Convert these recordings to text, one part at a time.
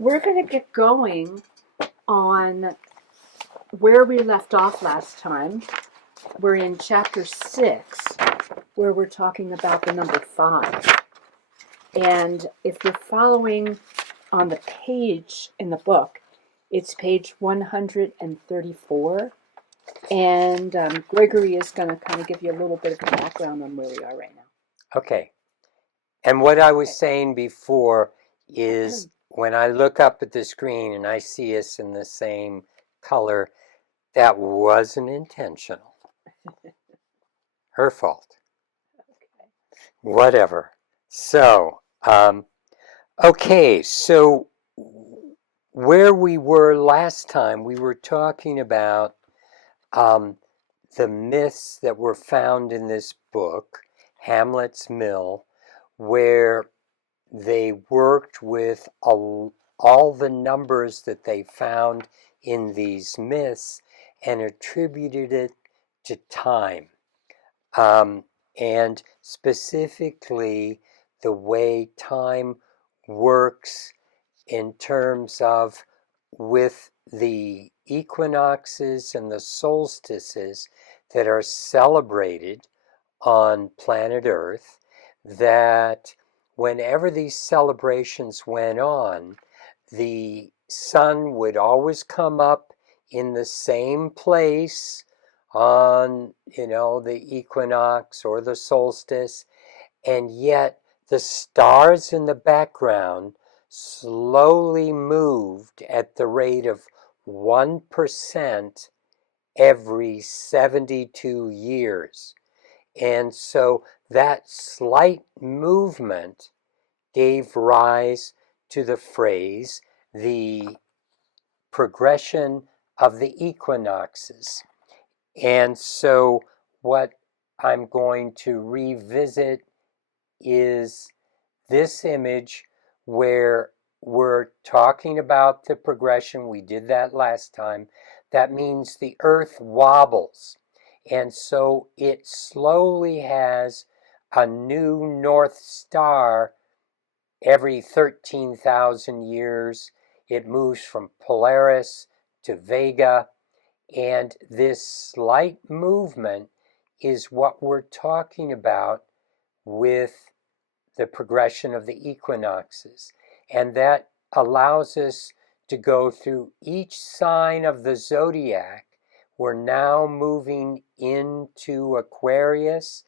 We're going to get going on where we left off last time. We're in chapter 6, where we're talking about the number 5. And if you're following on the page in the book, it's page 134. And Gregory is going to kind of give you a little bit of a background on where we are right now. Okay. And what I was saying before is when I look up at the screen and I see us in the same color, that wasn't intentional. Her fault. Whatever. So, okay, so where we were last time, we were talking about the myths that were found in this book, Hamlet's Mill, where they worked with all the numbers that they found in these myths and attributed it to time. And specifically the way time works in terms of with the equinoxes and the solstices that are celebrated on planet Earth, that whenever these celebrations went on, the sun would always come up in the same place on, the equinox or the solstice, and yet the stars in the background slowly moved at the rate of 1% every 72 years. And so that slight movement gave rise to the phrase, the progression of the equinoxes. And so what I'm going to revisit is this image where we're talking about the progression. We did that last time. That means the Earth wobbles. And so it slowly has a new North Star every 13,000 years. It moves from Polaris to Vega. And this slight movement is what we're talking about with the progression of the equinoxes. And that allows us to go through each sign of the zodiac. We're now moving into Aquarius,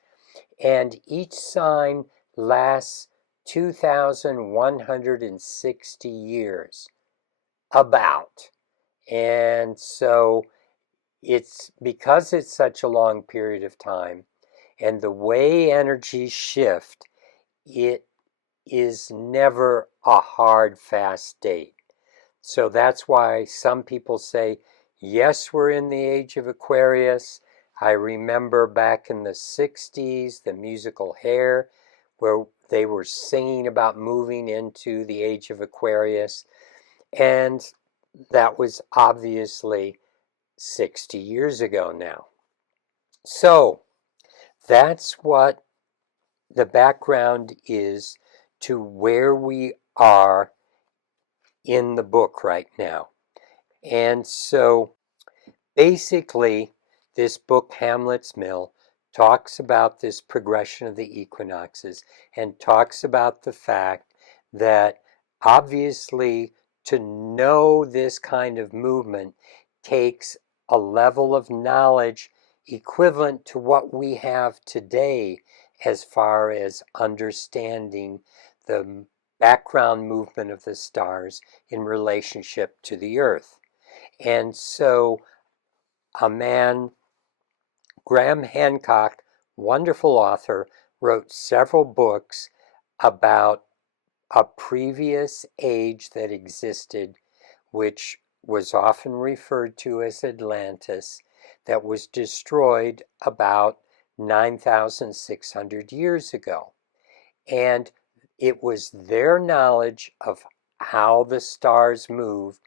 and each sign lasts 2,160 years, about. And so it's because it's such a long period of time, and the way energies shift, it is never a hard, fast date. So that's why some people say, yes, we're in the age of Aquarius. I remember back in the 60s, the musical Hair, where they were singing about moving into the age of Aquarius. And that was obviously 60 years ago now. So that's what the background is to where we are in the book right now. And so basically, this book, Hamlet's Mill, talks about this progression of the equinoxes and talks about the fact that obviously to know this kind of movement takes a level of knowledge equivalent to what we have today as far as understanding the background movement of the stars in relationship to the Earth. And so a man, Graham Hancock, wonderful author, wrote several books about a previous age that existed, which was often referred to as Atlantis, that was destroyed about 9,600 years ago. And it was their knowledge of how the stars moved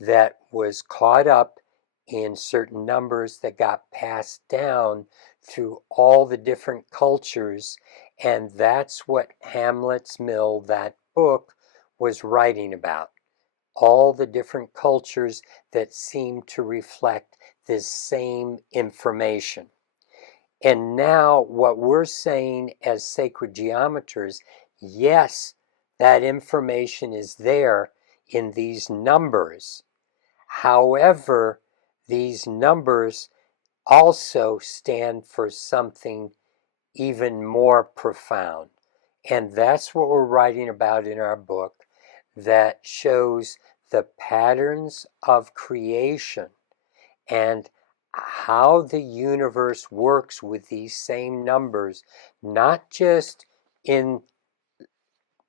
that was caught up in certain numbers that got passed down through all the different cultures. And that's what Hamlet's Mill, that book, was writing about. all the different cultures that seem to reflect this same information. And now what we're saying as sacred geometers, yes, that information is there in these numbers. However, these numbers also stand for something even more profound. And that's what we're writing about in our book, that shows the patterns of creation and how the universe works with these same numbers, not just in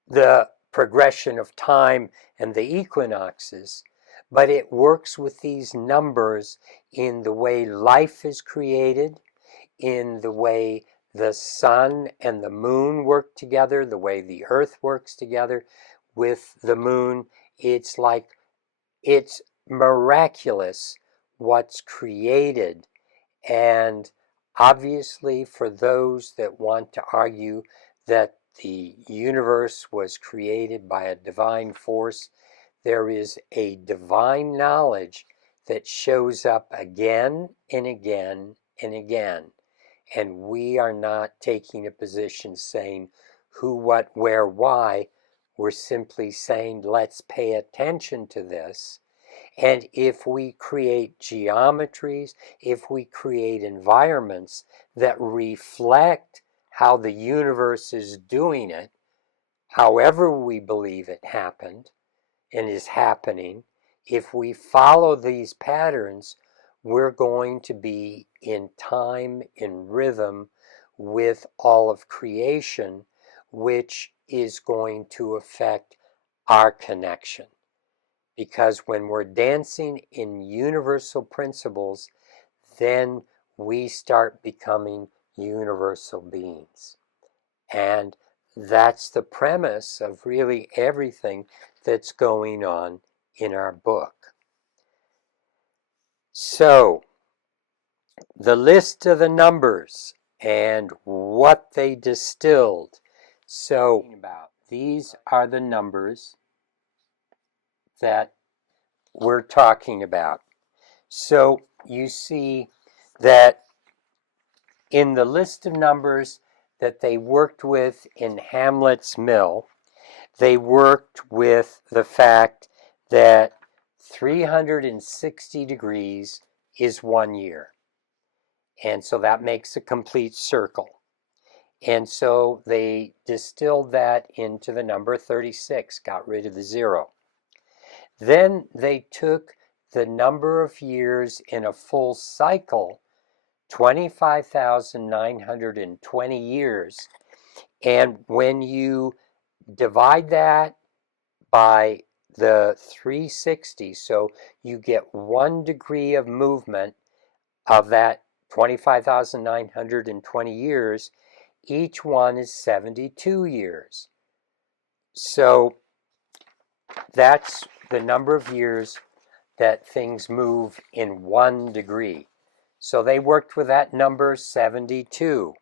the progression of time and the equinoxes, but it works with these numbers in the way life is created, in the way the sun and the moon work together, the way the earth works together with the moon. It's like, it's miraculous what's created. And obviously, for those that want to argue that the universe was created by a divine force, there is a divine knowledge that shows up again and again and again. And we are not taking a position saying who, what, where, why. We're simply saying, let's pay attention to this. And if we create geometries, if we create environments that reflect how the universe is doing it, however we believe it happened and is happening, if we follow these patterns, we're going to be in time, in rhythm with all of creation, which is going to affect our connection. Because when we're dancing in universal principles, then we start becoming universal beings. And that's the premise of really everything that's going on in our book. So, the list of the numbers and what they distilled. So, these are the numbers that we're talking about. So you see that in the list of numbers that they worked with in Hamlet's Mill, they worked with the fact that 360 degrees is 1 year. And so that makes a complete circle. And so they distilled that into the number 36, got rid of the 0. Then they took the number of years in a full cycle, 25,920 years, and when you divide that by the 360, so you get 1 degree of movement of that 25,920 years, each one is 72 years. So that's the number of years that things move in 1 degree. So they worked with that number 72.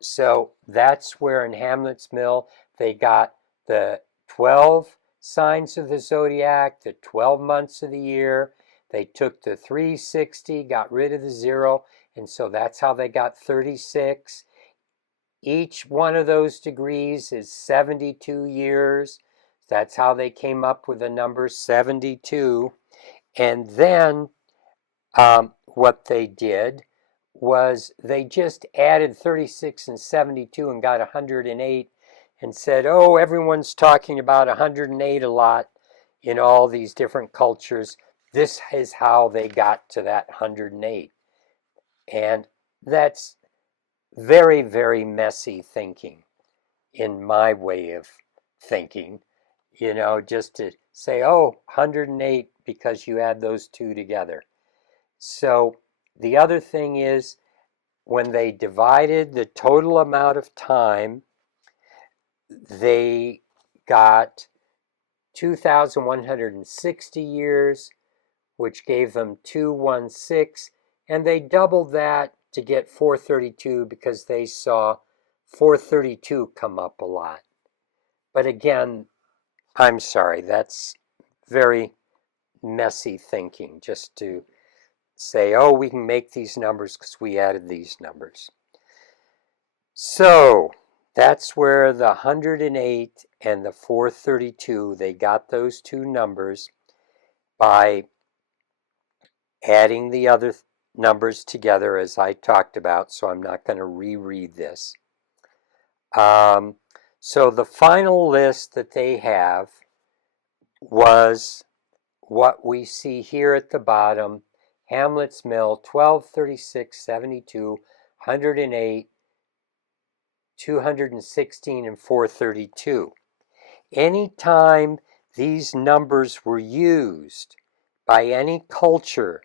So that's where in Hamlet's Mill they got the 12 signs of the zodiac, the 12 months of the year. They took the 360, got rid of the 0, and so that's how they got 36. Each one of those degrees is 72 years. That's how they came up with the number 72. And then what they did was they just added 36 and 72 and got 108 and said, oh, everyone's talking about 108 a lot in all these different cultures. This is how they got to that 108. And that's very, very messy thinking in my way of thinking, just to say, oh, 108 because you add those two together. So the other thing is, when they divided the total amount of time, they got 2,160 years, which gave them 216, and they doubled that to get 432 because they saw 432 come up a lot. But again, I'm sorry, that's very messy thinking just to say, oh, we can make these numbers because we added these numbers. So that's where the 108 and the 432, they got those two numbers by adding the other numbers together, as I talked about, so I'm not going to reread this. So the final list that they have was what we see here at the bottom: Hamlet's Mill, 12, 36, 72, 108, 216, and 432. Anytime these numbers were used by any culture,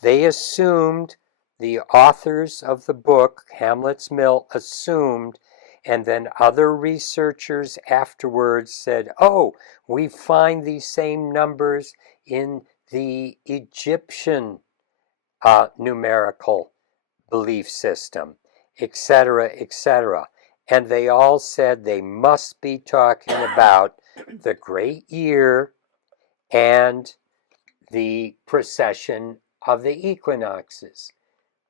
they assumed, the authors of the book, Hamlet's Mill, assumed, and then other researchers afterwards said, oh, we find these same numbers in the Egyptian numerical belief system, etc., etc. And they all said they must be talking about the great year and the precession of the equinoxes,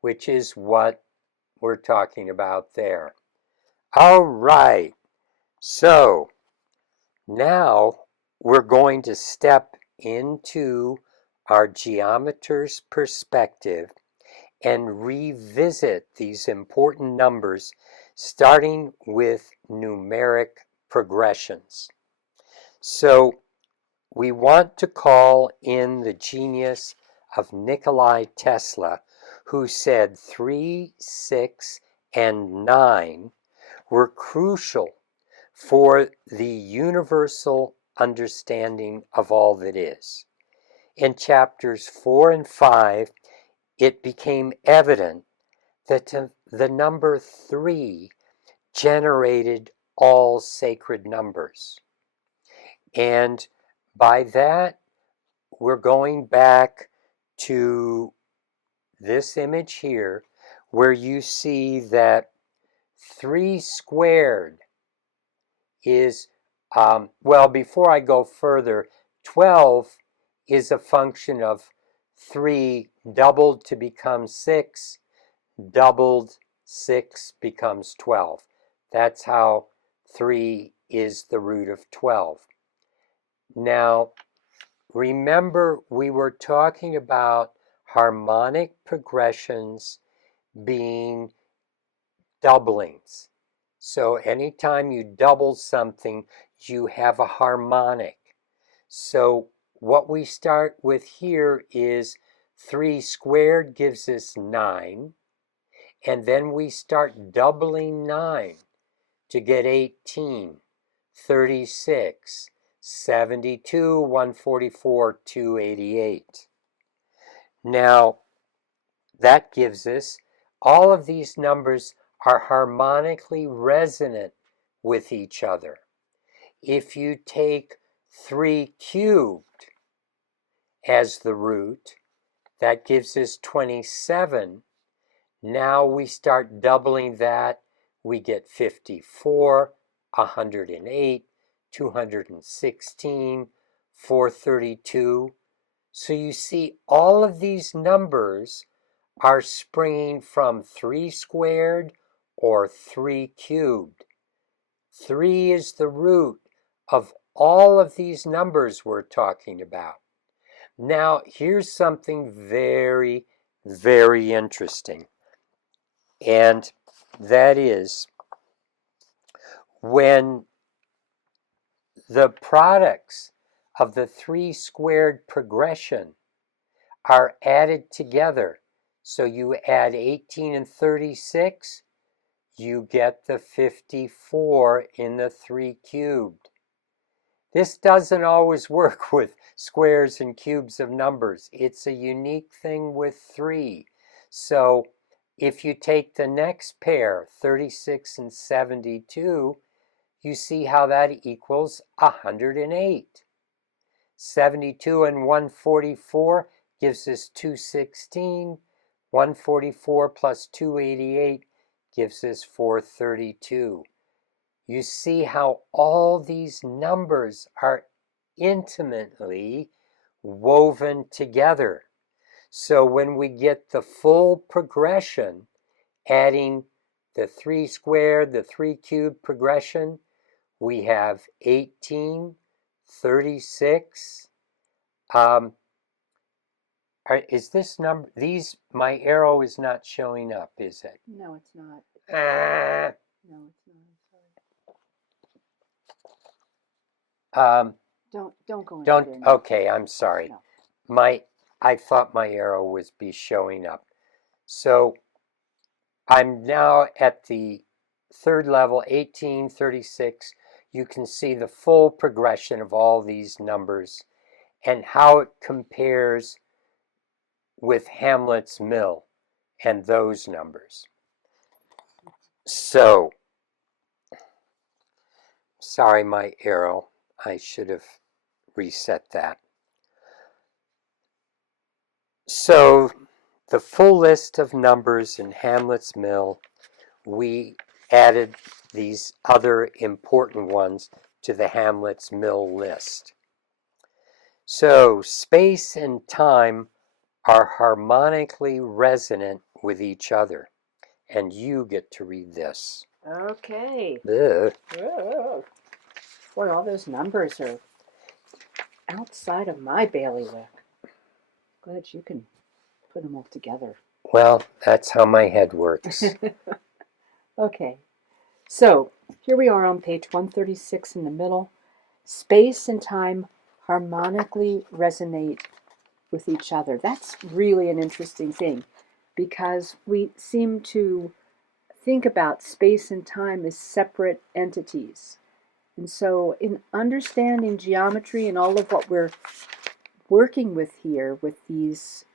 which is what we're talking about there. All right, so now we're going to step into our geometer's perspective and revisit these important numbers, starting with numeric progressions. So we want to call in the genius of Nikola Tesla, who said 3, 6, and 9 were crucial for the universal understanding of all that is. In chapters 4 and 5, it became evident that the number 3 generated all sacred numbers. And by that, we're going back to this image here, where you see that 3 squared is, well, before I go further, 12 is a function of 3 doubled to become 6, doubled 6 becomes 12. That's how 3 is the root of 12. Now, remember, we were talking about harmonic progressions being doublings. So anytime you double something, you have a harmonic. So what we start with here is 3 squared gives us 9, and then we start doubling 9 to get 18, 36, 72, 144, 288. Now, that gives us, all of these numbers are harmonically resonant with each other. If you take 3 cubed as the root, that gives us 27. Now we start doubling that, we get 54, 108, 216, 432. So you see, all of these numbers are springing from 3 squared or 3 cubed. 3 is the root of all of these numbers we're talking about. Now, here's something very, very interesting. And that is, when the products of the 3 squared progression are added together, so you add 18 and 36, you get the 54 in the 3 cubed. This doesn't always work with squares and cubes of numbers. It's a unique thing with 3. So if you take the next pair, 36 and 72, you see how that equals 108. 72 and 144 gives us 216. 144 plus 288 gives us 432. You see how all these numbers are intimately woven together. So when we get the full progression, adding the 3 squared, the 3 cubed progression, we have 18, 36. Is this number, my arrow is not showing up, is it? No, it's not. Ah. No, it's not. Don't go into there now. Okay, I'm sorry. No. I thought my arrow was be showing up. So I'm now at the third level, 18, 36. You can see the full progression of all these numbers and how it compares with Hamlet's Mill and those numbers. So, sorry, my arrow. I should have reset that. So, the full list of numbers in Hamlet's Mill, we added these other important ones to the Hamlet's Mill list. So, space and time are harmonically resonant with each other. And you get to read this. Okay. Ugh. Boy, all those numbers are outside of my bailiwick. Glad you can put them all together. Well, that's how my head works. Okay. So, here we are on page 136 in the middle. Space and time harmonically resonate with each other. That's really an interesting thing because we seem to think about space and time as separate entities. And so, in understanding geometry and all of what we're working with here, with these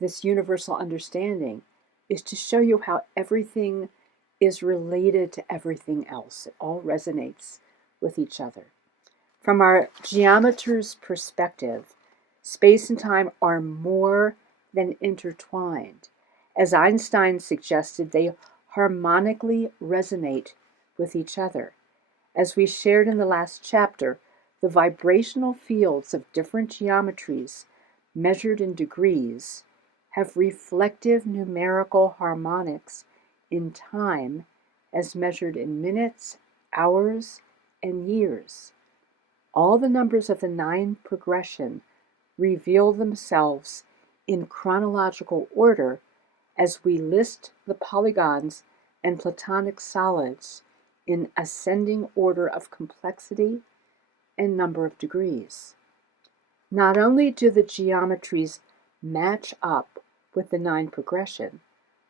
this universal understanding, is to show you how everything is related to everything else. It all resonates with each other. From our geometer's perspective, space and time are more than intertwined. As Einstein suggested, they harmonically resonate with each other. As we shared in the last chapter, the vibrational fields of different geometries, measured in degrees, have reflective numerical harmonics in time as measured in minutes, hours, and years. All the numbers of the 9 progression reveal themselves in chronological order as we list the polygons and platonic solids in ascending order of complexity and number of degrees. Not only do the geometries match up with the 9 progression,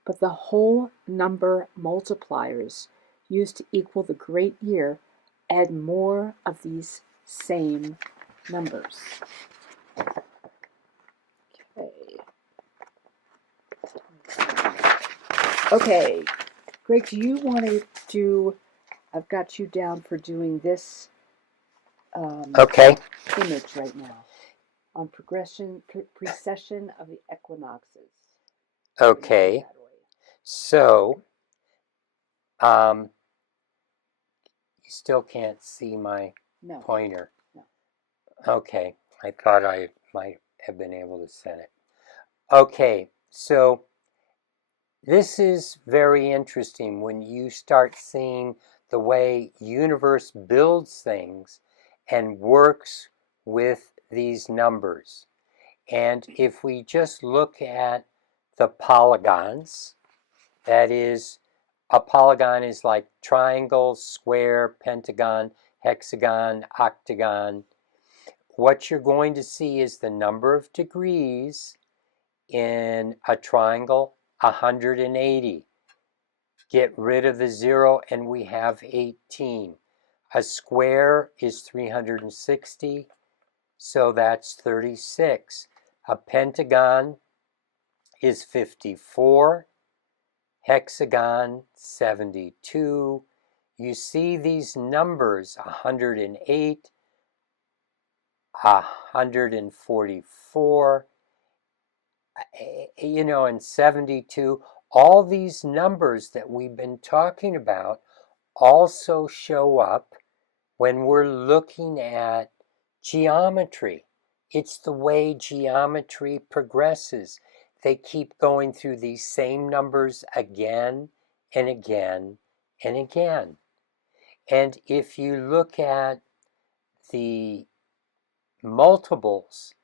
but the whole number multipliers used to equal the great year add more of these same numbers. Okay, Greg, do you want to do, I've got you down for doing this Okay. image right now on precession of the equinoxes. Okay. So, you still can't see my pointer. No. Okay. I thought I might have been able to send it. Okay. So, this is very interesting when you start seeing the way universe builds things and works with these numbers. And if we just look at the polygons, that is, a polygon is like triangle, square, pentagon, hexagon, octagon. What you're going to see is the number of degrees in a triangle, 180. Get rid of the 0 and we have 18. A square is 360, so that's 36. A pentagon is 54. Hexagon, 72. You see these numbers, 108, 144, and 72. All these numbers that we've been talking about also show up when we're looking at geometry. It's the way geometry progresses. They keep going through these same numbers again and again and again. And if you look at the multiples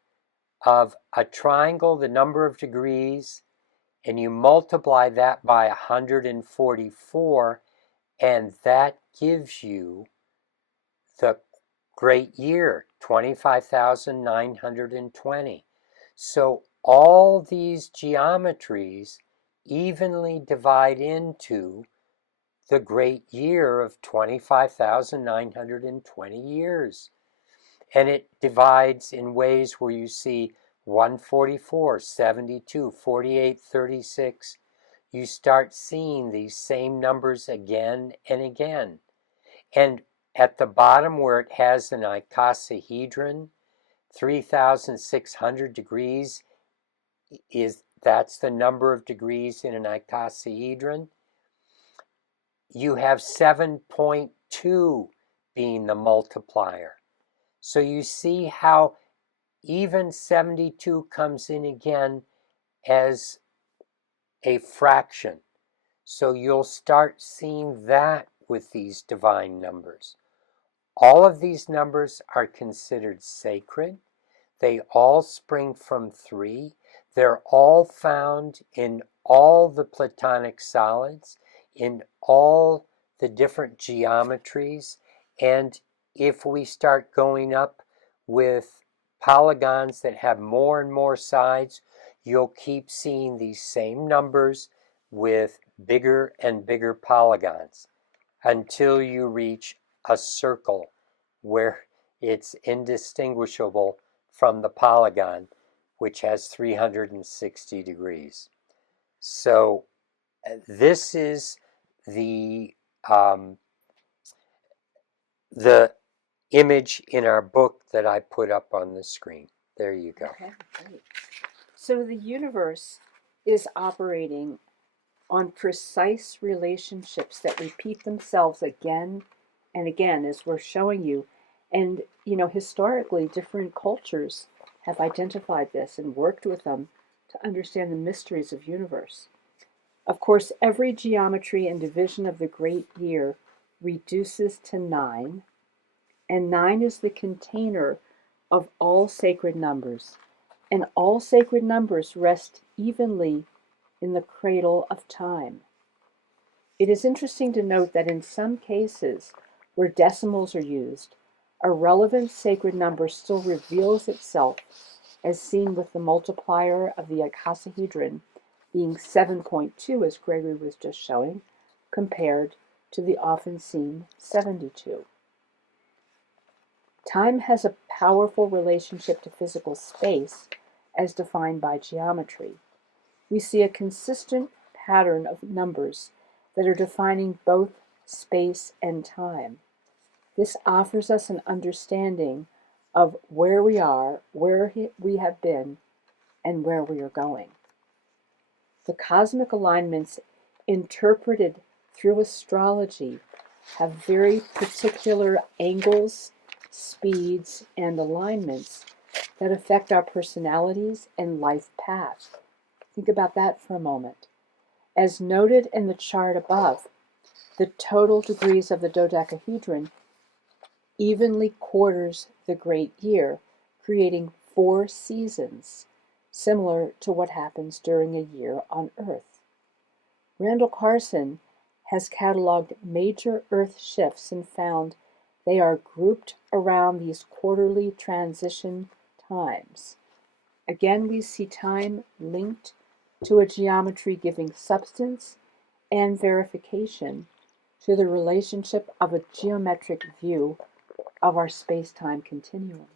of a triangle, the number of degrees, and you multiply that by 144, and that gives you the great year, 25,920. So all these geometries evenly divide into the great year of 25,920 years. And it divides in ways where you see 144, 72, 48, 36. You start seeing these same numbers again and again. And at the bottom where it has an icosahedron, 3,600 degrees that's the number of degrees in an icosahedron. You have 7.2 being the multiplier. So you see how even 72 comes in again as a fraction. So you'll start seeing that with these divine numbers. All of these numbers are considered sacred. They all spring from 3. They're all found in all the Platonic solids, in all the different geometries. And if we start going up with polygons that have more and more sides, you'll keep seeing these same numbers with bigger and bigger polygons until you reach a circle where it's indistinguishable from the polygon, which has 360 degrees. So this is the image in our book that I put up on the screen. There you go. Okay, great. So the universe is operating on precise relationships that repeat themselves again and again, as we're showing you. And, historically, different cultures have identified this and worked with them to understand the mysteries of universe. Of course, every geometry and division of the great year reduces to 9, and 9 is the container of all sacred numbers, and all sacred numbers rest evenly in the cradle of time. It is interesting to note that in some cases where decimals are used, a relevant sacred number still reveals itself, as seen with the multiplier of the icosahedron being 7.2, as Gregory was just showing, compared to the often seen 72. Time has a powerful relationship to physical space as defined by geometry. We see a consistent pattern of numbers that are defining both space and time. This offers us an understanding of where we are, where we have been, and where we are going. The cosmic alignments interpreted through astrology have very particular angles, speeds, and alignments that affect our personalities and life path. Think about that for a moment. As noted in the chart above, the total degrees of the dodecahedron evenly quarters the great year, creating 4 seasons, similar to what happens during a year on Earth. Randall Carlson has cataloged major Earth shifts and found they are grouped around these quarterly transition times. Again, we see time linked to a geometry giving substance and verification to the relationship of a geometric view of our space-time continuum.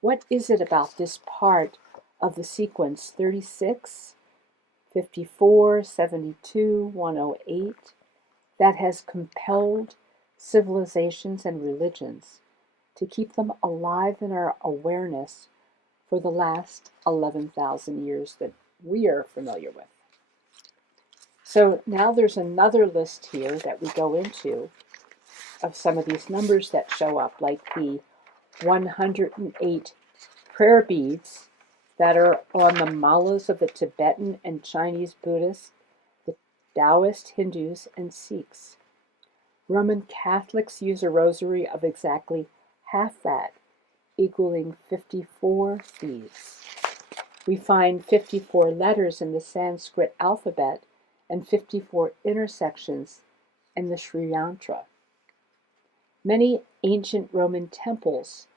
What is it about this part of the sequence 36, 54, 72, 108 that has compelled civilizations and religions to keep them alive in our awareness for the last 11,000 years that we are familiar with? So now there's another list here that we go into of some of these numbers that show up, like the 108 prayer beads that are on the malas of the Tibetan and Chinese Buddhists, the Taoist Hindus, and Sikhs. Roman Catholics use a rosary of exactly half that, equaling 54 beads. We find 54 letters in the Sanskrit alphabet and 54 intersections in the Sri Yantra. Many ancient Roman temples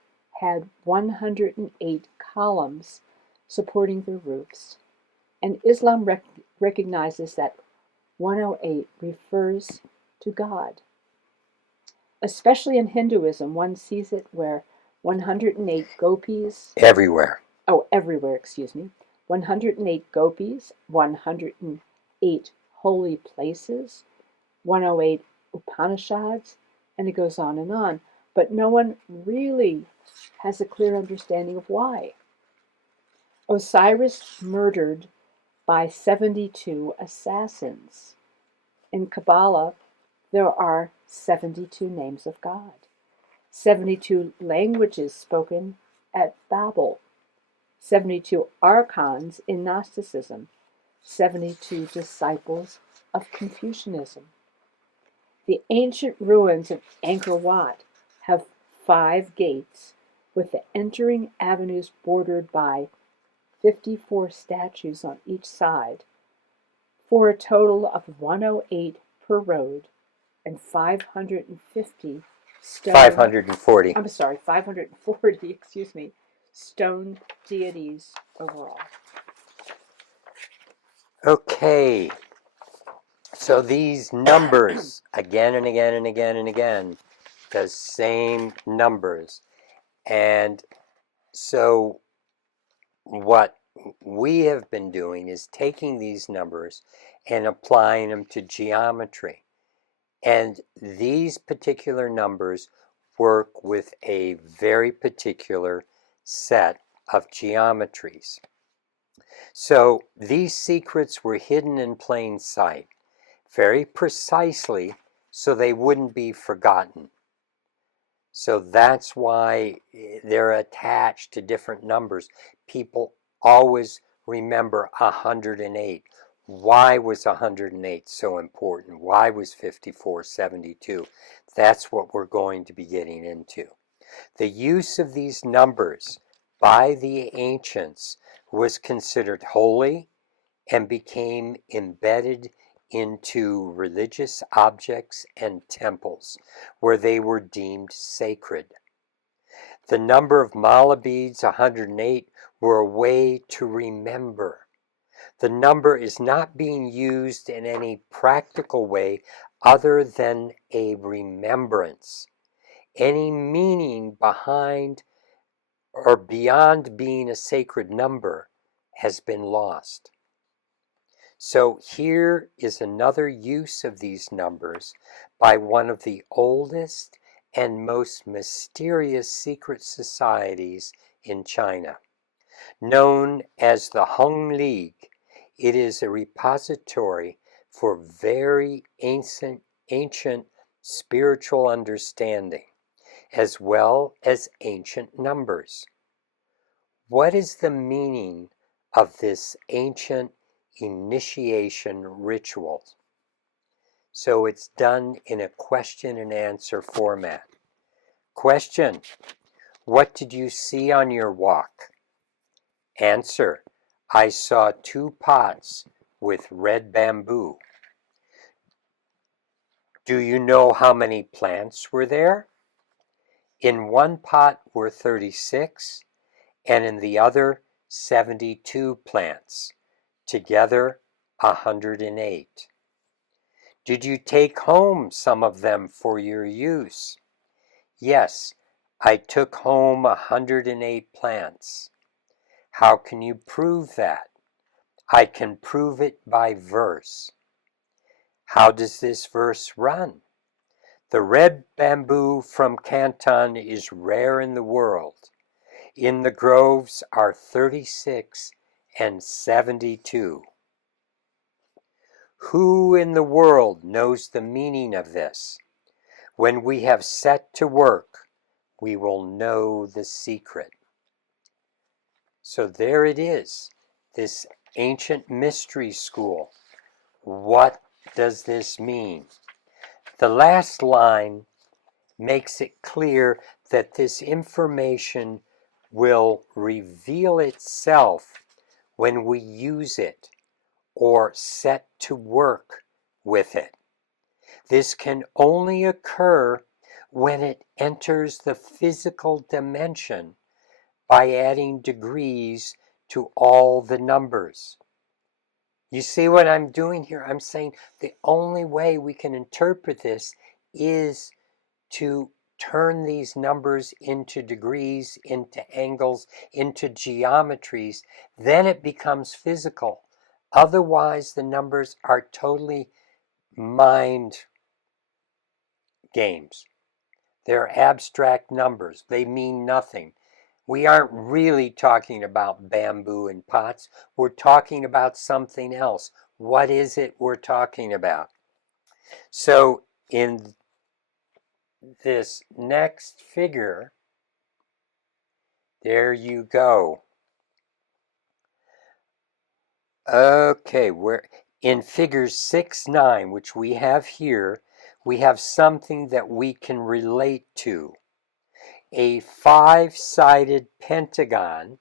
had 108 columns supporting their roofs, and Islam recognizes that 108 refers to God. Especially in Hinduism, one sees it where 108 gopis, Everywhere. everywhere, excuse me, 108 gopis, 108 holy places, 108 Upanishads, and it goes on and on. But no one really has a clear understanding of why. Osiris murdered by 72 assassins. In Kabbalah, there are 72 names of God, 72 languages spoken at Babel, 72 archons in Gnosticism, 72 disciples of Confucianism. The ancient ruins of Angkor Wat have 5 gates, with the entering avenues bordered by 54 statues on each side, for a total of 108 per road and 550 stone. 540. 540, excuse me, stone deities overall. Okay. So these numbers, again and again and again and again, the same numbers. And so what we have been doing is taking these numbers and applying them to geometry. And these particular numbers work with a very particular set of geometries. So these secrets were hidden in plain sight, very precisely, so they wouldn't be forgotten. So that's why they're attached to different numbers. People always remember 108. Why was 108 so important? Why was 5472? That's what we're going to be getting into. The use of these numbers by the ancients was considered holy and became embedded into religious objects and temples where they were deemed sacred. The number of mala beads, 108, were a way to remember. The number is not being used in any practical way other than a remembrance. Any meaning behind or beyond being a sacred number has been lost. So here is another use of these numbers by one of the oldest and most mysterious secret societies in China. Known as the Hung League, it is a repository for very ancient spiritual understanding, as well as ancient numbers. What is the meaning of this ancient initiation ritual? So it's done in a question and answer format. Question: what did you see on your walk? Answer: I saw 2 pots with red bamboo. Do you know how many plants were there? In one pot were 36, and in the other 72 plants, together 108. Did you take home some of them for your use? Yes, I took home 108 plants. How can you prove that? I can prove it by verse. How does this verse run? The red bamboo from Canton is rare in the world. In the groves are 36 and 72. Who in the world knows the meaning of this? When we have set to work, we will know the secret. So there it is, this ancient mystery school. What does this mean? The last line makes it clear that this information will reveal itself when we use it or set to work with it. This can only occur when it enters the physical dimension by adding degrees to all the numbers. You see what I'm doing here? I'm saying the only way we can interpret this is to turn these numbers into degrees, into angles, into geometries. Then it becomes physical. Otherwise, the numbers are totally mind games. They're abstract numbers. They mean nothing. We aren't really talking about bamboo and pots. We're talking about something else. What is it we're talking about? So in this next figure, there you go. Okay, we're in figures 6, 9, which we have here, we have something that we can relate to. A 5-sided pentagon,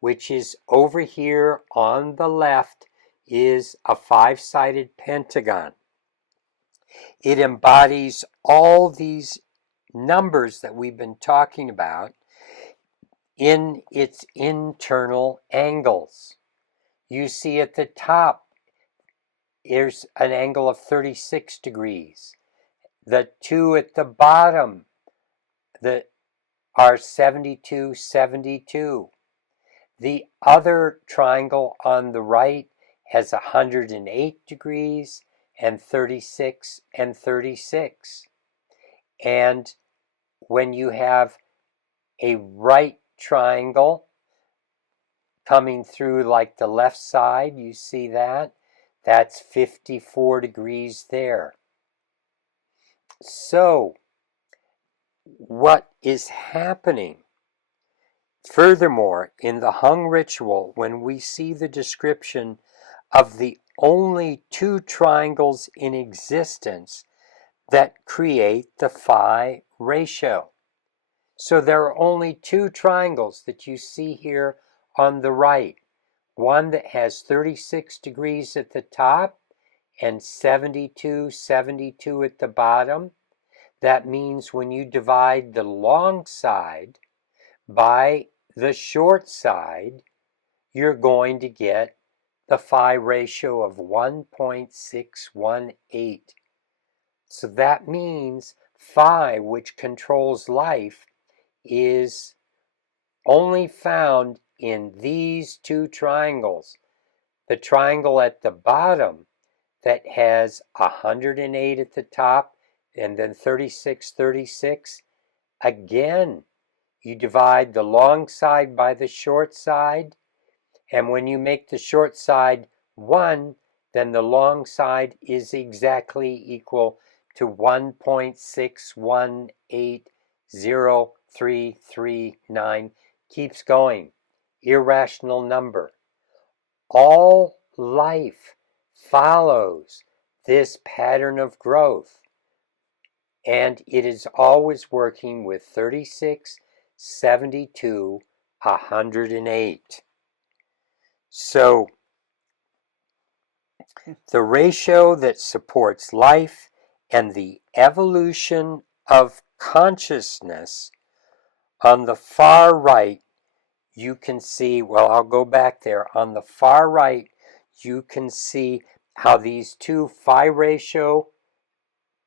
which is over here on the left, is a 5-sided pentagon. It embodies all these numbers that we've been talking about in its internal angles. You see at the top, there's an angle of 36 degrees. The two at the bottom are 72, 72. The other triangle on the right has 108 degrees and 36 and 36. And when you have a right triangle coming through like the left side, you see that? That's 54 degrees there. So, what is happening? Furthermore, in the hung ritual, when we see the description of the only two triangles in existence that create the phi ratio. So there are only two triangles that you see here on the right. One that has 36 degrees at the top and 72, 72 at the bottom. That means when you divide the long side by the short side, you're going to get the phi ratio of 1.618. So that means phi, which controls life, is only found in these two triangles. The triangle at the bottom that has 108 at the top and then 36, 36. Again, you divide the long side by the short side, and when you make the short side 1, then the long side is exactly equal to 1.61803339. Keeps going. Irrational number. All life follows this pattern of growth, and it is always working with 36, 72, 108. So the ratio that supports life and the evolution of consciousness, on the far right, you can see, well, I'll go back there. On the far right, you can see how these two phi ratio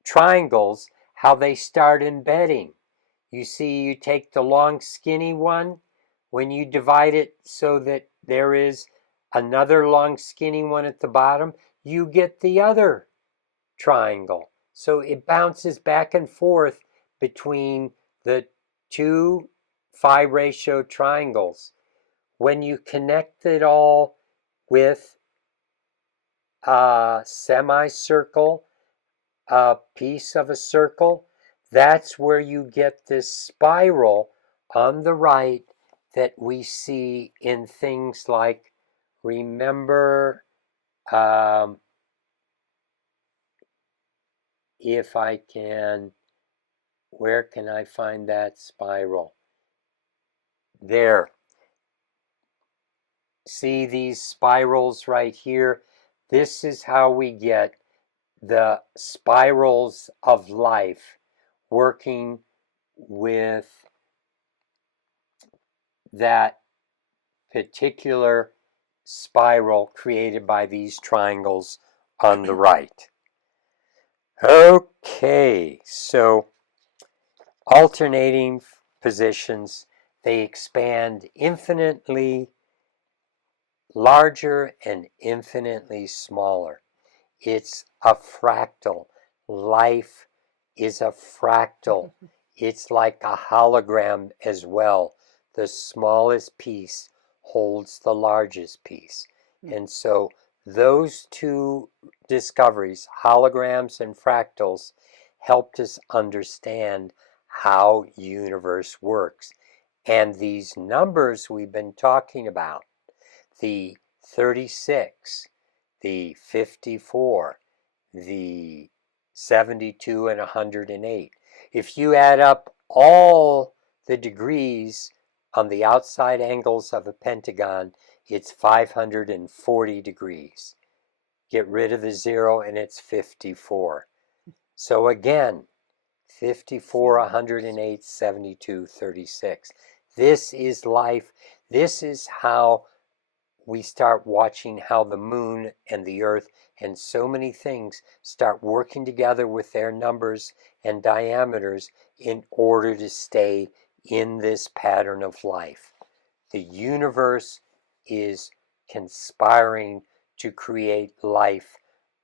triangles, how they start embedding. You see, you take the long skinny one, when you divide it so that there is another long skinny one at the bottom, you get the other triangle. So it bounces back and forth between the two phi ratio triangles. When you connect it all with a semicircle, a piece of a circle, That's where you get this spiral on the right that we see in things like, remember, if I can, where can I find that spiral? There. See these spirals right here? This is how we get the spirals of life working with that particular spiral created by these triangles on the right. Okay, so alternating positions, they expand infinitely larger and infinitely smaller. It's a fractal. Life is a fractal. It's like a hologram as well. The smallest piece holds the largest piece. And so those two discoveries, holograms and fractals, helped us understand how universe works. And these numbers we've been talking about, the 36, the 54, the 72, and 108. If you add up all the degrees on the outside angles of a pentagon, it's 540 degrees. Get rid of the 0 and it's 54. So again, 54, 108, 72, 36. This is life. This is how we start watching how the moon and the earth and so many things start working together with their numbers and diameters in order to stay in this pattern of life. The universe is conspiring to create life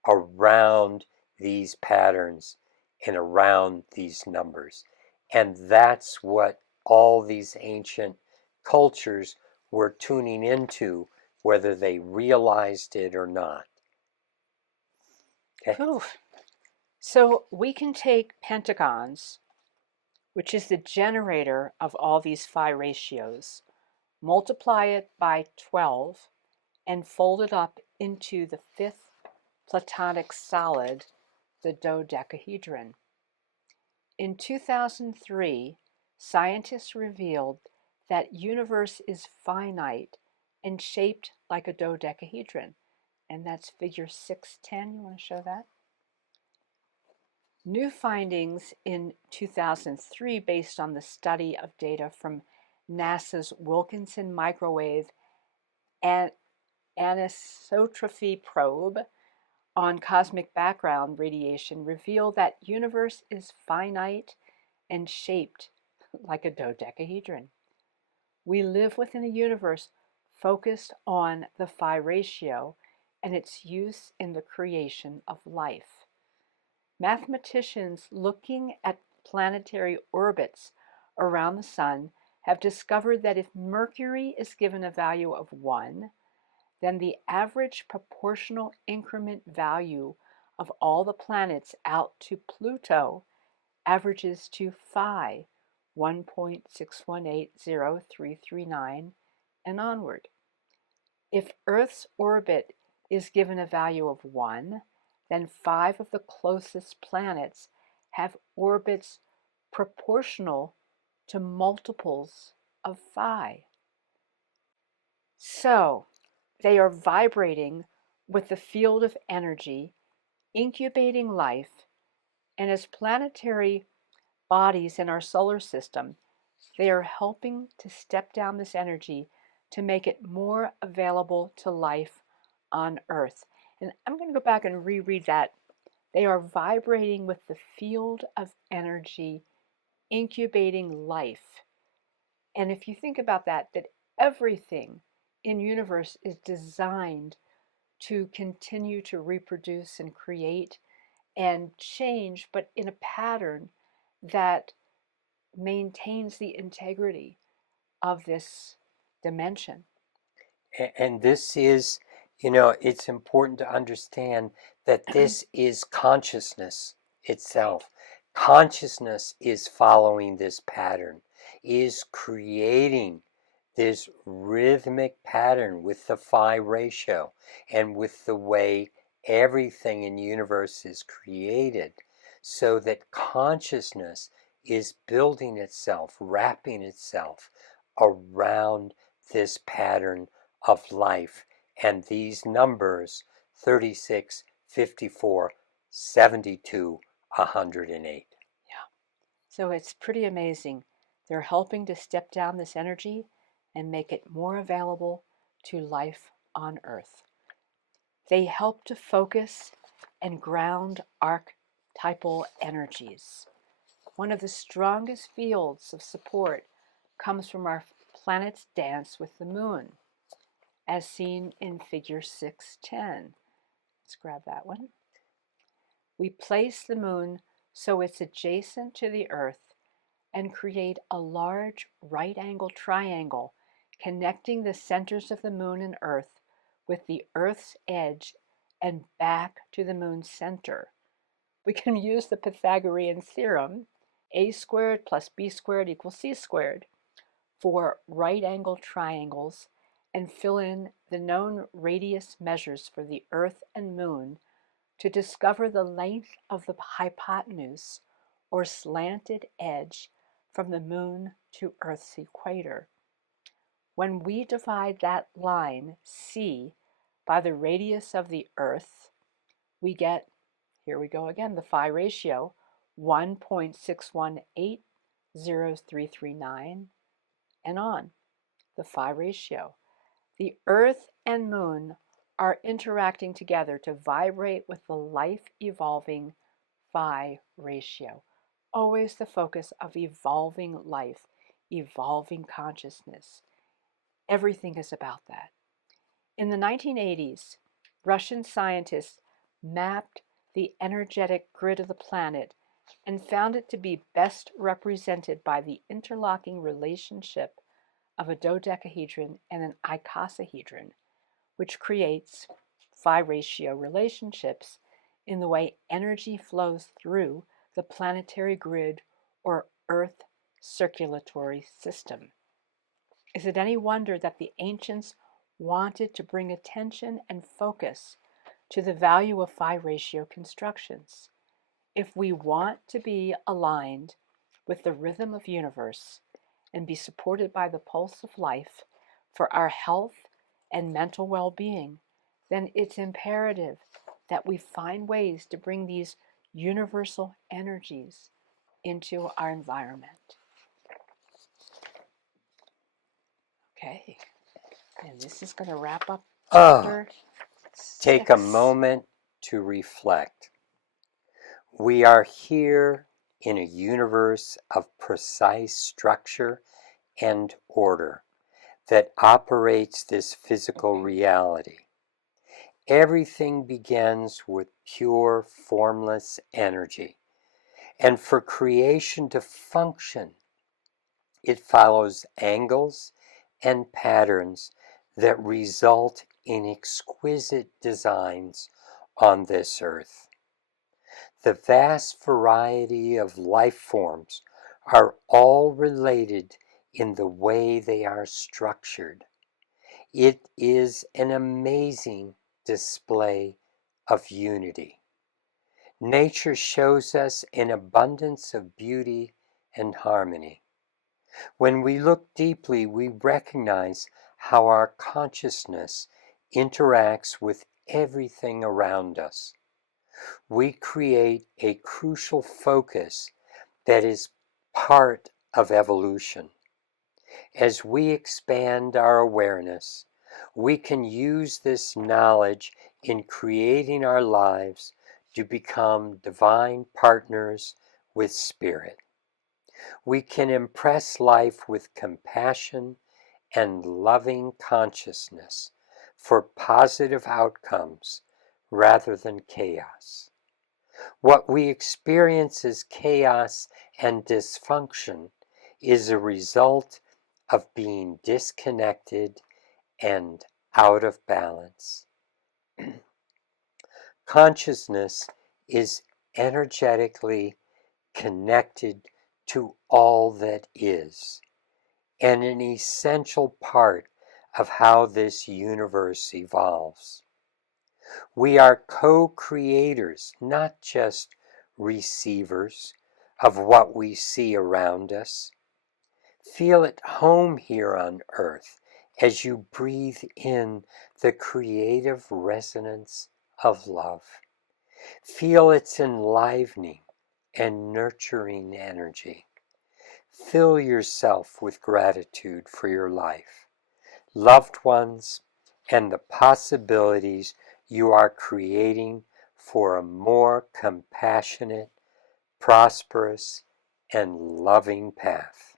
around these patterns and around these numbers. And that's what all these ancient cultures were tuning into, whether they realized it or not. Okay. Oof. So we can take pentagons, which is the generator of all these phi ratios, multiply it by 12, and fold it up into the fifth platonic solid, the dodecahedron. In 2003, scientists revealed that universe is finite and shaped like a dodecahedron. And that's figure 610. You want to show that? New findings in 2003, based on the study of data from NASA's Wilkinson Microwave and Anisotropy Probe on cosmic background radiation, reveal that universe is finite and shaped like a dodecahedron. We live within a universe focused on the phi ratio and its use in the creation of life. Mathematicians looking at planetary orbits around the sun have discovered that if Mercury is given a value of 1, then the average proportional increment value of all the planets out to Pluto averages to phi 1.6180339 and onward. If Earth's orbit is given a value of 1, then 5 of the closest planets have orbits proportional to multiples of phi. So they are vibrating with the field of energy, incubating life, and as planetary bodies in our solar system, they are helping to step down this energy to make it more available to life on Earth. And I'm going to go back and reread that. They are vibrating with the field of energy, incubating life. And if you think about that, that everything in universe is designed to continue to reproduce and create and change, but in a pattern that maintains the integrity of this dimension. And this is, it's important to understand that this is consciousness itself. Consciousness is following this pattern, is creating this rhythmic pattern with the phi ratio and with the way everything in the universe is created, so that consciousness is building itself, wrapping itself around this pattern of life and these numbers: 36, 54, 72, 108. So it's pretty amazing. They're helping to step down this energy and make it more available to life on Earth. They help to focus and ground archetypal energies. One of the strongest fields of support comes from our planet's dance with the moon, as seen in figure 610. Let's grab that one. We place the moon so it's adjacent to the Earth and create a large right-angled triangle connecting the centers of the moon and Earth with the Earth's edge and back to the moon's center. We can use the Pythagorean theorem, a squared plus b squared equals c squared, for right-angled triangles and fill in the known radius measures for the Earth and Moon to discover the length of the hypotenuse or slanted edge from the Moon to Earth's equator. When we divide that line, C, by the radius of the Earth, we get, here we go again, the phi ratio, 1.61800339, and on, the phi ratio. The Earth and Moon are interacting together to vibrate with the life-evolving phi ratio. Always the focus of evolving life, evolving consciousness. Everything is about that. In the 1980s, Russian scientists mapped the energetic grid of the planet and found it to be best represented by the interlocking relationship of a dodecahedron and an icosahedron, which creates phi ratio relationships in the way energy flows through the planetary grid or Earth circulatory system. Is it any wonder that the ancients wanted to bring attention and focus to the value of phi ratio constructions? If we want to be aligned with the rhythm of universe and be supported by the pulse of life for our health and mental well-being, then it's imperative that we find ways to bring these universal energies into our environment. Okay, and this is going to wrap up chapter 6. Take a moment to reflect. We are here in a universe of precise structure and order that operates this physical reality. Everything begins with pure, formless energy. And for creation to function, it follows angles and patterns that result in exquisite designs on this earth. The vast variety of life forms are all related in the way they are structured. It is an amazing display of unity. Nature shows us an abundance of beauty and harmony. When we look deeply, we recognize how our consciousness interacts with everything around us. We create a crucial focus that is part of evolution. As we expand our awareness, we can use this knowledge in creating our lives to become divine partners with Spirit. We can impress life with compassion and loving consciousness for positive outcomes rather than chaos. What we experience as chaos and dysfunction is a result of being disconnected and out of balance. Consciousness is energetically connected to all that is, and an essential part of how this universe evolves. We are co-creators, not just receivers of what we see around us. Feel at home here on earth as you breathe in the creative resonance of love. Feel its enlivening and nurturing energy. Fill yourself with gratitude for your life, loved ones, and the possibilities you are creating for a more compassionate, prosperous, and loving path.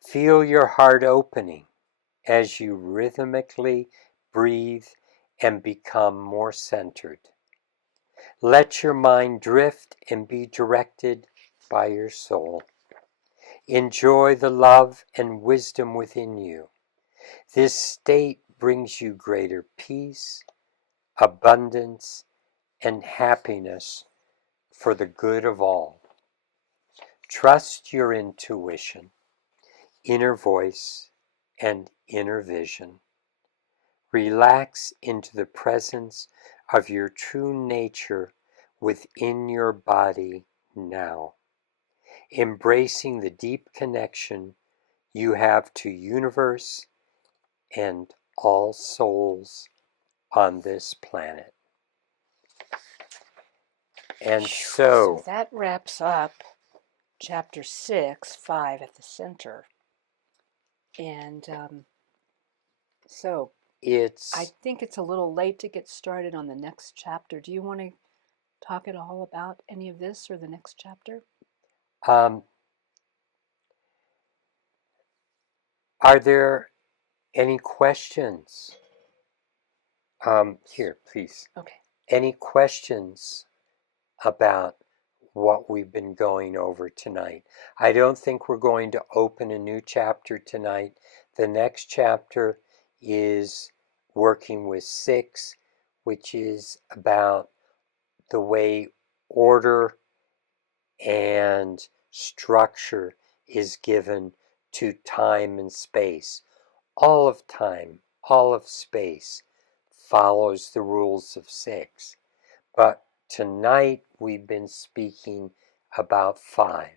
Feel your heart opening as you rhythmically breathe and become more centered. Let your mind drift and be directed by your soul. Enjoy the love and wisdom within you. This state brings you greater peace, abundance, and happiness for the good of all. Trust your intuition, inner voice, and inner vision. Relax into the presence of your true nature within your body now, embracing the deep connection you have to universe and all souls on this planet. And So that wraps up chapter 6, 5 at the center. And so I think it's a little late to get started on the next chapter. Do you want to talk at all about any of this or the next chapter? Are there any questions? Here, please. Okay. Any questions about what we've been going over tonight? I don't think we're going to open a new chapter tonight. The next chapter is working with 6, which is about the way order and structure is given to time and space. All of time, all of space follows the rules of 6. But tonight we've been speaking about 5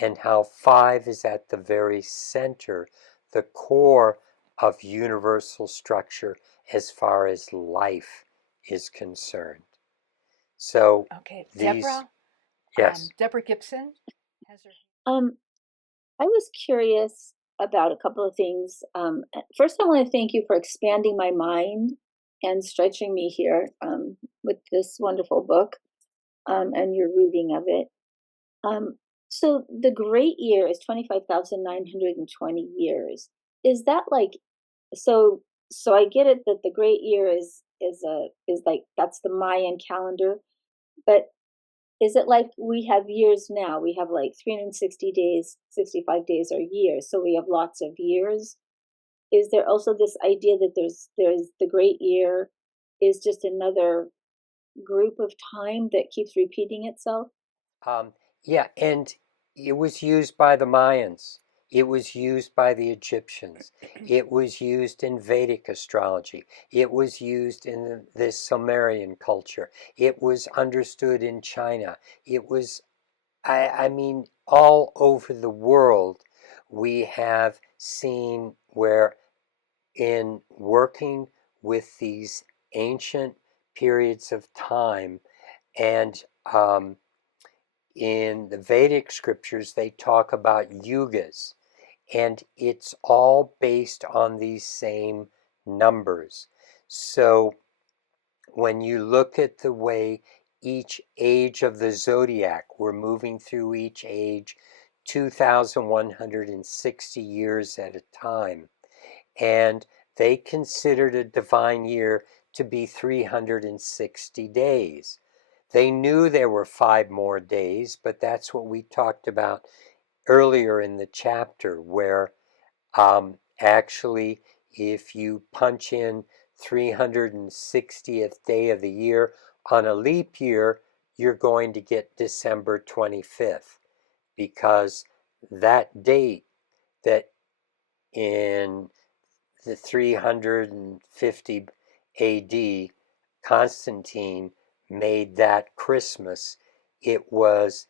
and how 5 is at the very center, the core of universal structure as far as life is concerned. So, okay, these, Deborah. yes, Deborah Gibson has her. I was curious about a couple of things. First, I want to thank you for expanding my mind and stretching me here with this wonderful book and your reading of it. So the great year is 25,920 years. Is that like so? So I get it that the great year is like that's the Mayan calendar, but is it like we have years now? We have like 360 days, 65 days or years. So we have lots of years. Is there also this idea that there's the great year is just another group of time that keeps repeating itself? yeah, and it was used by the Mayans. It was used by the Egyptians. It was used in Vedic astrology. It was used in the Sumerian culture. It was understood in China. It was, I mean, all over the world, we have seen where in working with these ancient periods of time and in the Vedic scriptures, they talk about yugas, and it's all based on these same numbers. So when you look at the way each age of the zodiac, we're moving through each age 2,160 years at a time, and they considered a divine year to be 360 days. They knew there were 5 more days, but that's what we talked about earlier in the chapter, where actually, if you punch in 360th day of the year on a leap year, you're going to get December 25th, because that date, that in the 350 AD, Constantine made that Christmas, it was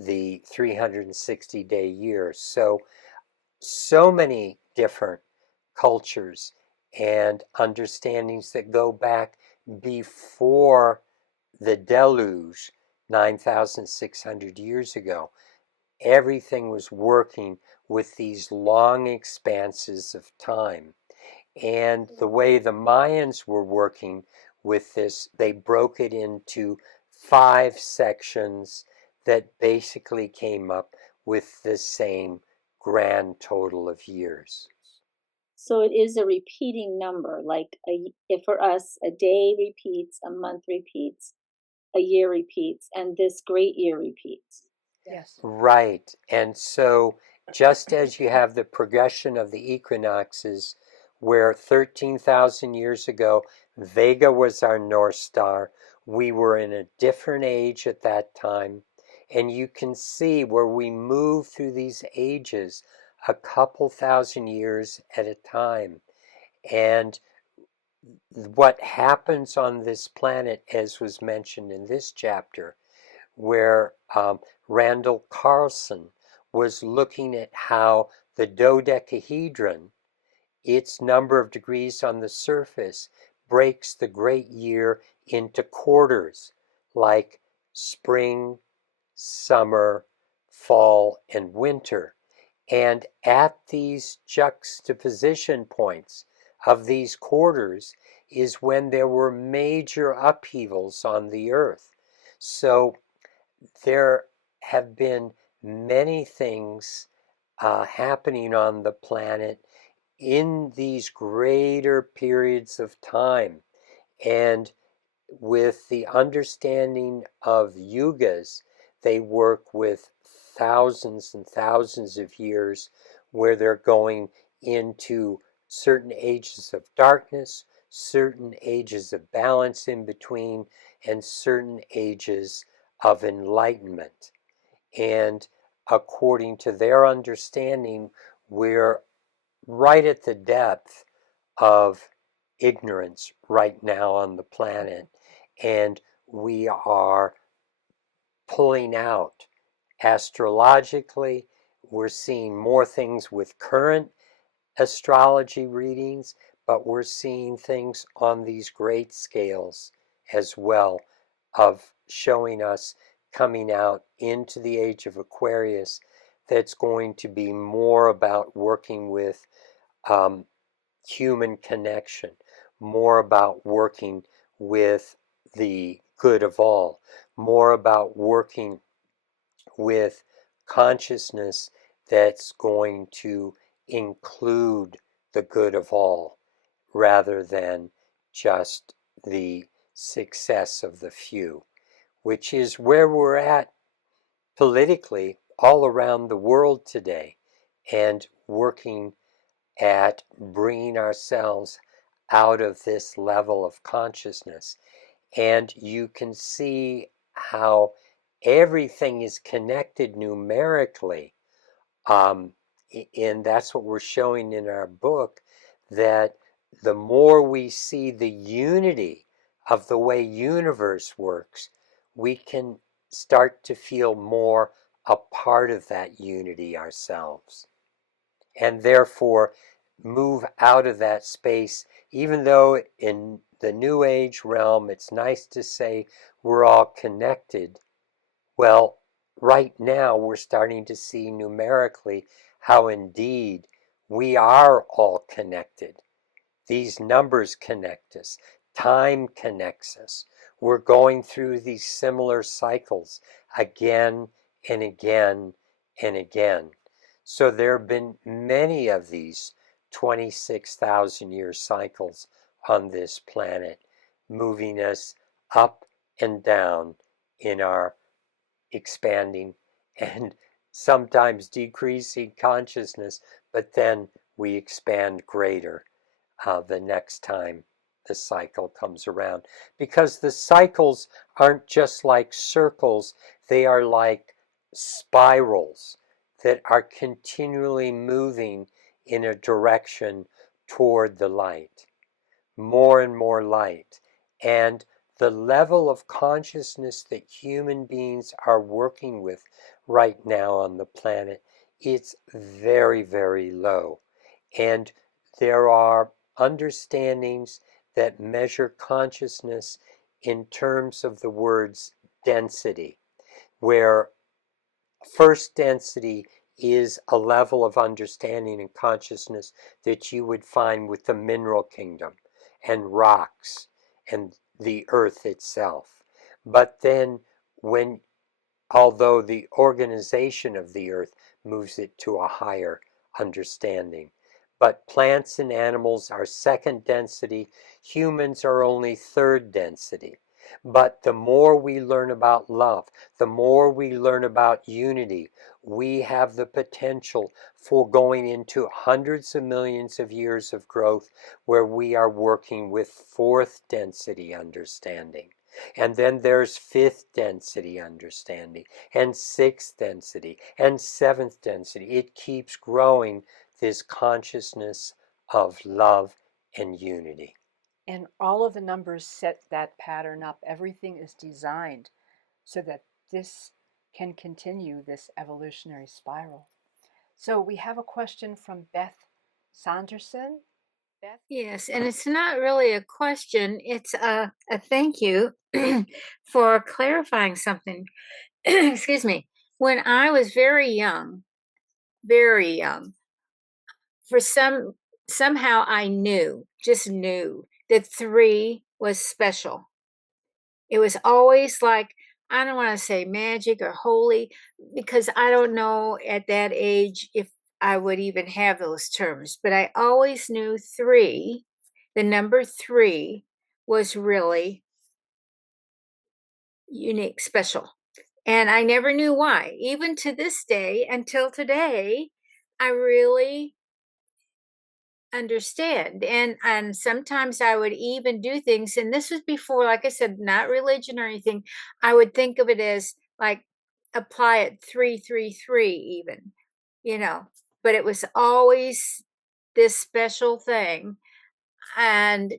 the 360-day year. So many different cultures and understandings that go back before the deluge 9,600 years ago. Everything was working with these long expanses of time. And the way the Mayans were working with this, they broke it into 5 sections that basically came up with the same grand total of years. So it is a repeating number, like if for us a day repeats, a month repeats, a year repeats, and this great year repeats. Yes. Right. And so just as you have the progression of the equinoxes, where 13,000 years ago, Vega was our North Star, we were in a different age at that time. And you can see where we move through these ages a couple thousand years at a time. And what happens on this planet, as was mentioned in this chapter, where Randall Carlson was looking at how the dodecahedron, its number of degrees on the surface, breaks the great year into quarters, like spring, summer, fall, and winter. And at these juxtaposition points of these quarters is when there were major upheavals on the earth. So there have been many things happening on the planet in these greater periods of time. And with the understanding of yugas, they work with thousands and thousands of years, where they're going into certain ages of darkness, certain ages of balance in between, and certain ages of enlightenment. And according to their understanding, we're right at the depth of ignorance right now on the planet, and we are pulling out astrologically. We're seeing more things with current astrology readings, but we're seeing things on these great scales as well, of showing us coming out into the age of Aquarius, that's going to be more about working with human connection, more about working with the good of all, more about working with consciousness that's going to include the good of all, rather than just the success of the few, which is where we're at politically all around the world today, and working at bringing ourselves out of this level of consciousness. And you can see how everything is connected numerically. And that's what we're showing in our book, that the more we see the unity of the way universe works, we can start to feel more a part of that unity ourselves. And therefore move out of that space, even though in the New Age realm it's nice to say we're all connected. Well, right now we're starting to see numerically how indeed we are all connected. These numbers connect us. Time connects us. We're going through these similar cycles again and again and again. So there have been many of these 26,000 year cycles on this planet, moving us up and down in our expanding and sometimes decreasing consciousness, but then we expand greater the next time the cycle comes around, because the cycles aren't just like circles, they are like spirals that are continually moving in a direction toward the light, more and more light. And the level of consciousness that human beings are working with right now on the planet, it's very, very low. And there are understandings that measure consciousness in terms of the words density, where first density is a level of understanding and consciousness that you would find with the mineral kingdom and rocks and the earth itself. But then when, although the organization of the earth moves it to a higher understanding, but plants and animals are second density, humans are only third density. But the more we learn about love, the more we learn about unity, we have the potential for going into hundreds of millions of years of growth where we are working with fourth density understanding. And then there's fifth density understanding, and sixth density, and seventh density. It keeps growing, this consciousness of love and unity. And all of the numbers set that pattern up. Everything is designed so that this can continue this evolutionary spiral. So we have a question from Beth Sanderson. Beth? Yes, and it's not really a question, it's a thank you for clarifying something. Excuse me. When I was very young, for somehow I just knew that 3 was special. It was always like, I don't want to say magic or holy, because I don't know at that age if I would even have those terms, but I always knew 3, the number 3 was really unique, special. And I never knew why. Even to this day, until today, I really understand. And sometimes I would even do things, and this was before, like I said, not religion or anything. I would think of it as like apply it 333 even, you know, but it was always this special thing. And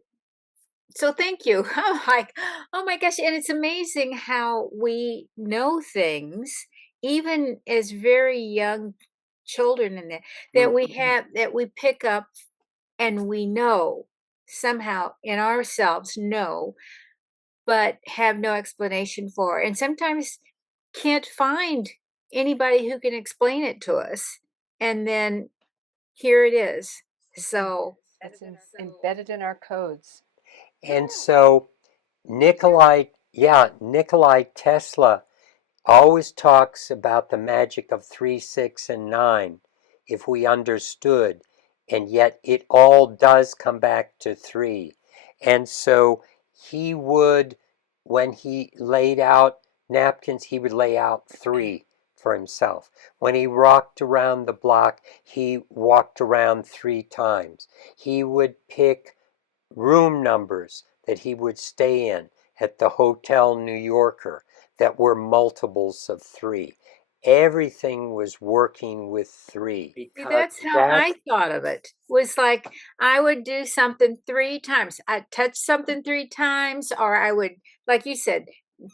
so thank you. I'm like, oh my gosh. And it's amazing how we know things, even as very young children, in that we have, that we pick up and we know somehow in ourselves, know, but have no explanation for. And sometimes can't find anybody who can explain it to us. And then here it is. So It's embedded in our codes. And so Nikolai Tesla always talks about the magic of 3, 6, and 9, if we understood, and yet it all does come back to 3. And so he would, when he laid out napkins, he would lay out 3 for himself. When he walked around the block, he walked around 3 times. He would pick room numbers that he would stay in at the Hotel New Yorker that were multiples of 3. Everything was working with 3. see, that's how I thought of it. Was like I would do something 3 times. I'd touch something 3 times, or I would, like you said,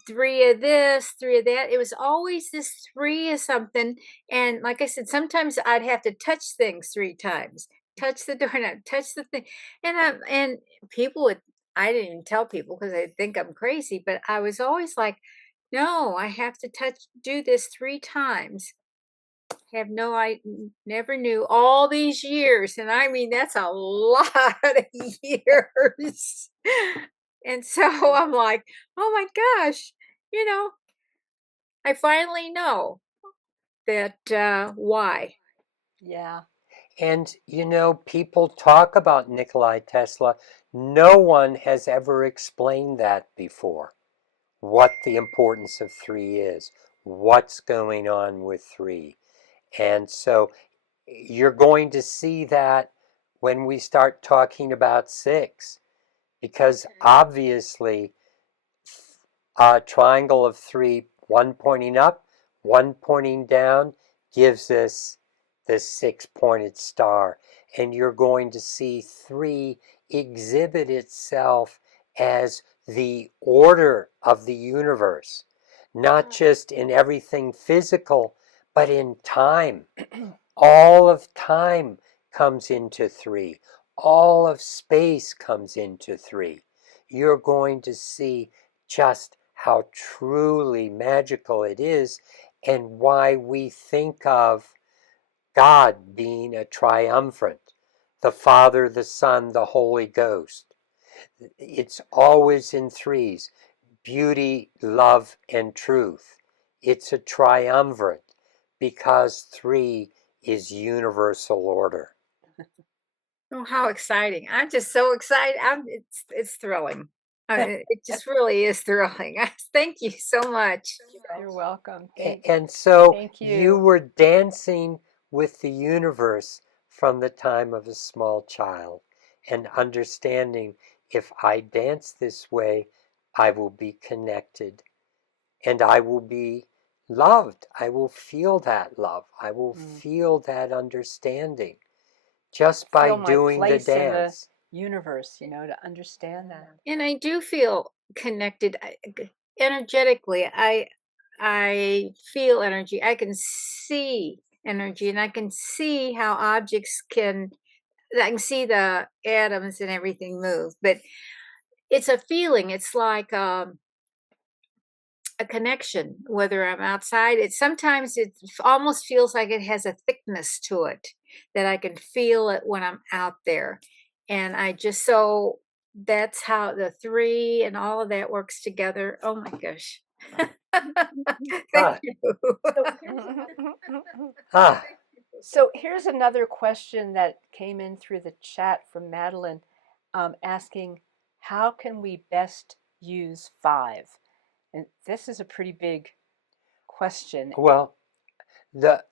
3 of this, 3 of that. It was always this 3 of something. And like I said, sometimes I'd have to touch things 3 times. Touch the doorknob, touch the thing. And people would, I didn't even tell people because they think I'm crazy, but I was always like, no, I have to do this 3 times. Have no, I never knew all these years. And I mean, that's a lot of years. And so I'm like, oh my gosh, you know, I finally know that why. Yeah. And people talk about Nikolai Tesla. No one has ever explained that before. What the importance of 3 is, what's going on with 3. And so you're going to see that when we start talking about 6. because obviously a triangle of three, one pointing up, one pointing down, gives us the 6-pointed star. And you're going to see three exhibit itself as the order of the universe, not just in everything physical, but in time. All of time comes into three. All of space comes into three. You're going to see just how truly magical it is, and why we think of God being a triumvirate, the Father, the Son, the Holy Ghost. It's always in threes: beauty, love, and truth. It's a triumvirate because three is universal order. Oh, how exciting. I'm just so excited. It's thrilling. It just really is thrilling. Thank you so much. You're welcome. And so Thank you you. were dancing with the universe from the time of a small child, and understanding, if I dance this way, I will be connected, and I will be loved. I will feel that love. I will feel that understanding just by Feel my doing the place in the dance. universe, to understand that. And I do feel connected energetically. I feel energy. I can see energy, and I can see how objects can. I can see the atoms and everything move, but it's a feeling. It's like a connection. Whether I'm outside, almost feels like it has a thickness to it, that I can feel it when I'm out there, and I just so that's how the three and all of that works together. Oh my gosh. Ah, Thank you. ah, So here's another question that came in through the chat from Madeline, asking, how can we best use five? And this is a pretty big question. well, the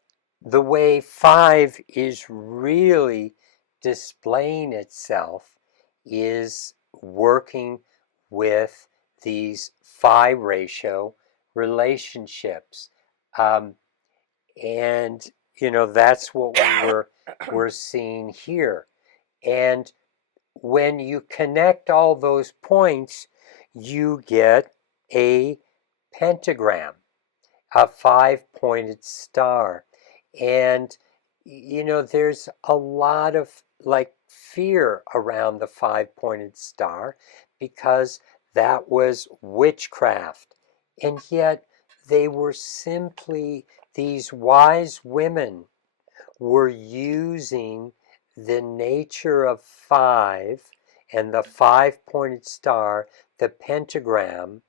way five is really displaying itself is working with these phi ratio relationships. Um, and that's what we're seeing here. And when you connect all those points, you get a pentagram, a 5-pointed star. And there's a lot of fear around the 5-pointed star, because that was witchcraft. And yet they were simply, these wise women were using the nature of five and the 5-pointed star, the pentagram,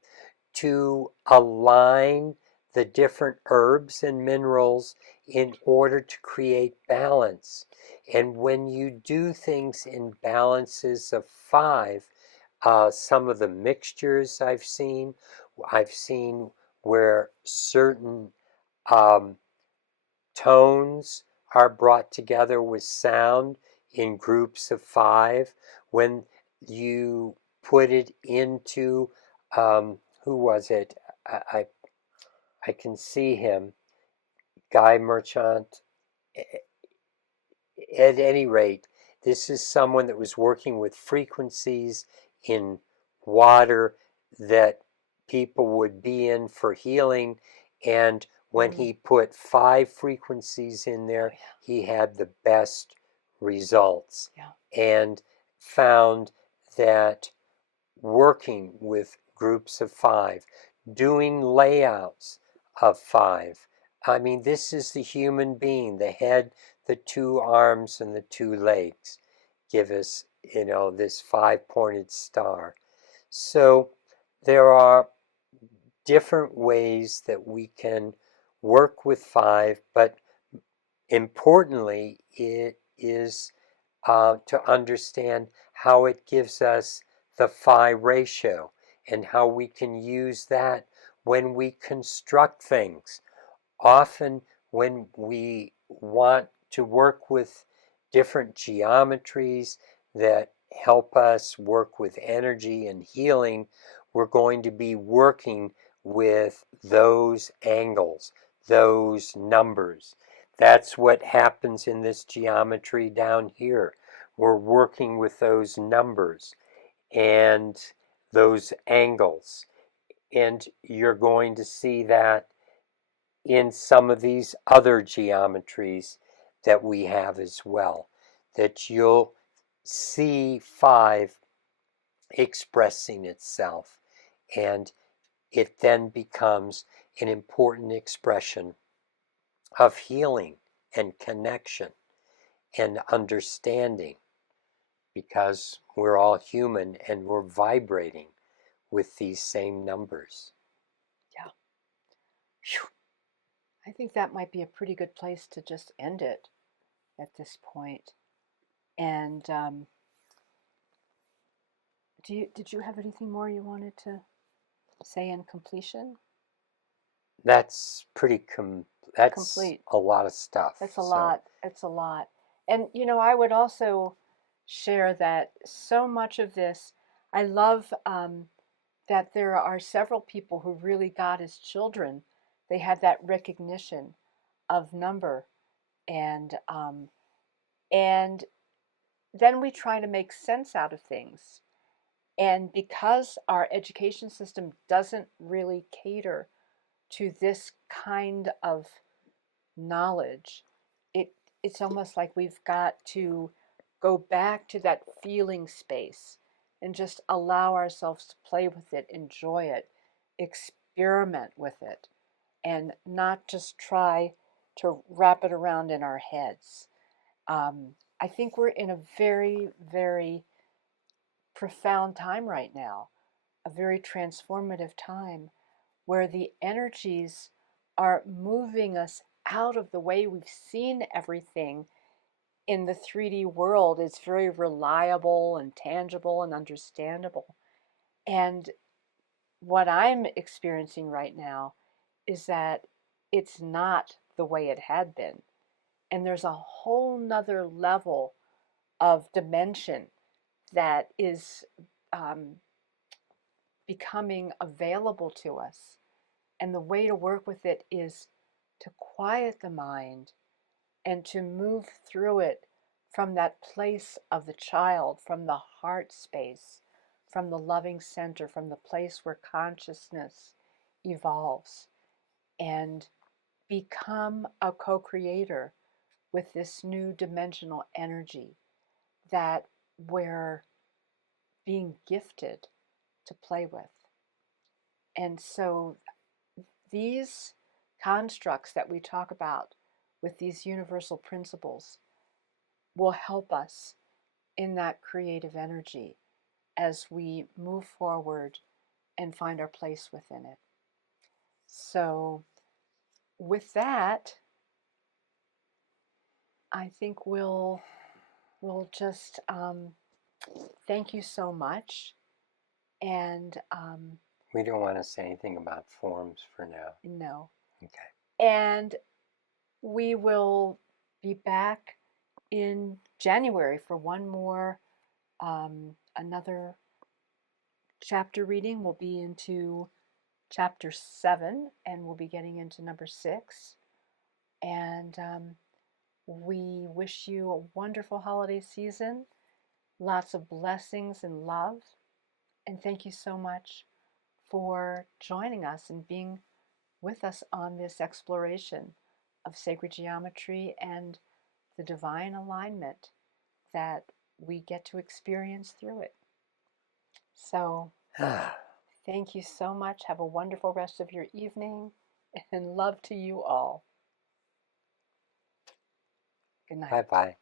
to align the different herbs and minerals in order to create balance. And when you do things in balances of five, some of the mixtures I've seen where certain tones are brought together with sound in groups of five. When you put it into, who was it? I can see him, Guy Marchant. At any rate, this is someone that was working with frequencies in water that people would be in for healing. And when he put 5 frequencies in there, he had the best results. Yeah. And found that working with groups of 5, doing layouts of 5. I mean, this is the human being, the head, the 2 arms, and the 2 legs give us, this 5-pointed star. So there are different ways that we can work with 5, but importantly, it is to understand how it gives us the phi ratio, and how we can use that when we construct things. Often when we want to work with different geometries that help us work with energy and healing, we're going to be working with those angles, those numbers. That's what happens in this geometry down here. We're working with those numbers and those angles. And you're going to see that in some of these other geometries that we have as well, that you'll see 5 expressing itself, and it then becomes an important expression of healing and connection and understanding, because we're all human and we're vibrating with these same numbers. Yeah. Phew. I think that might be a pretty good place to just end it at this point. And did you have anything more you wanted to say in completion? That's that's Complete. a lot of stuff. That's a lot. It's a lot. And I would also share that so much of this, I love that there are several people who really got as children, they had that recognition of number, and then we try to make sense out of things. And because our education system doesn't really cater to this kind of knowledge, it it's almost like we've got to go back to that feeling space and just allow ourselves to play with it, enjoy it, experiment with it, and not just try to wrap it around in our heads. I think we're in a very, very profound time right now, a very transformative time where the energies are moving us out of the way we've seen everything in the 3D world. It's very reliable and tangible and understandable. And what I'm experiencing right now is that it's not the way it had been. And there's a whole nother level of dimension that is um, becoming available to us. And the way to work with it is to quiet the mind and to move through it from that place of the child, from the heart space, from the loving center, from the place where consciousness evolves, and become a co creator with this new dimensional energy that we're being gifted to play with. And so these constructs that we talk about with these universal principles will help us in that creative energy as we move forward and find our place within it. So, with that, I think we'll just thank you so much, and We don't want to say anything about forms for now. no, Okay. and we will be back in January for one more another chapter reading. We'll be into chapter 7, and we'll be getting into number 6. And we wish you a wonderful holiday season, lots of blessings and love. And thank you so much for joining us and being with us on this exploration of sacred geometry and the divine alignment that we get to experience through it. So, thank you so much. Have a wonderful rest of your evening, and love to you all. Good night. Bye-bye.